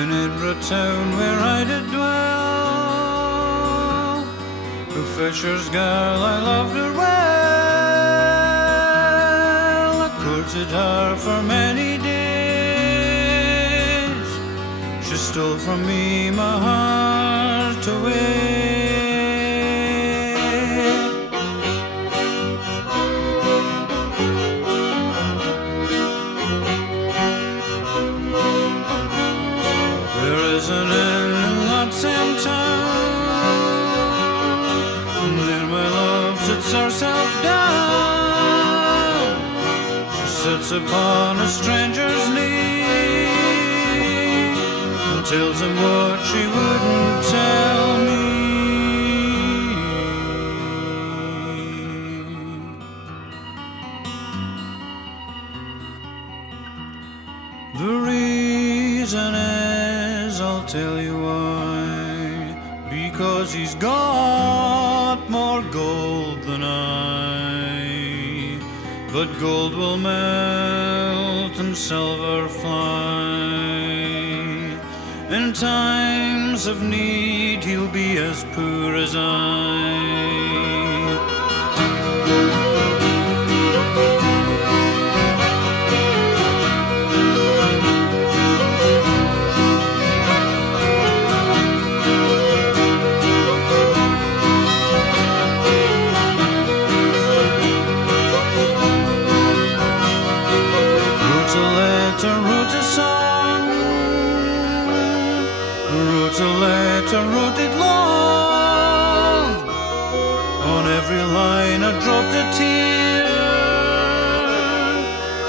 in Edinburgh town where I did dwell. A fisher's girl, I loved her well. I courted her for many days. She stole from me my heart away. There is an inn in that same town, and there my love sits herself down. She sits upon a stranger's knee and tells him what she wouldn't tell me. The reason is, I'll tell you why, because he's got more gold than I. But gold will melt and silver fly. In times of need he'll be as poor as I. Wrote a song, wrote a letter, wrote it long. On every line I dropped a tear,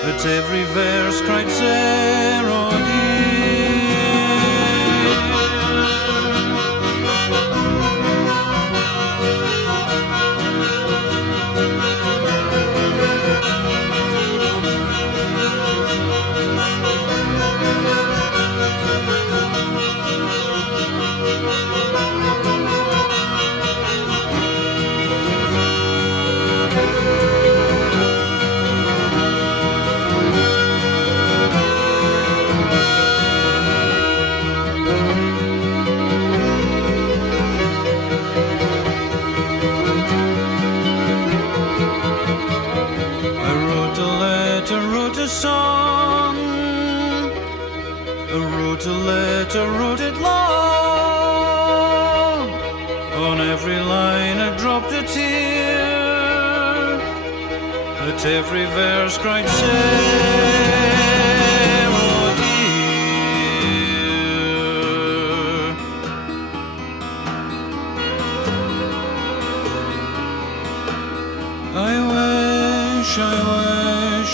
at every verse cried Sarah, oh I wrote a song, I wrote a letter, wrote it long. On every line I dropped a tear, at every verse cried Sarah, dear.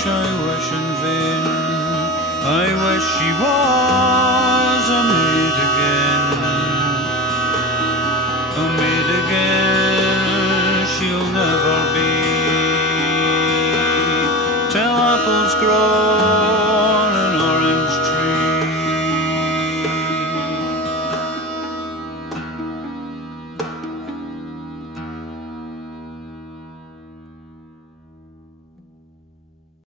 I wish in vain, I wish she was a maid again, a maid again.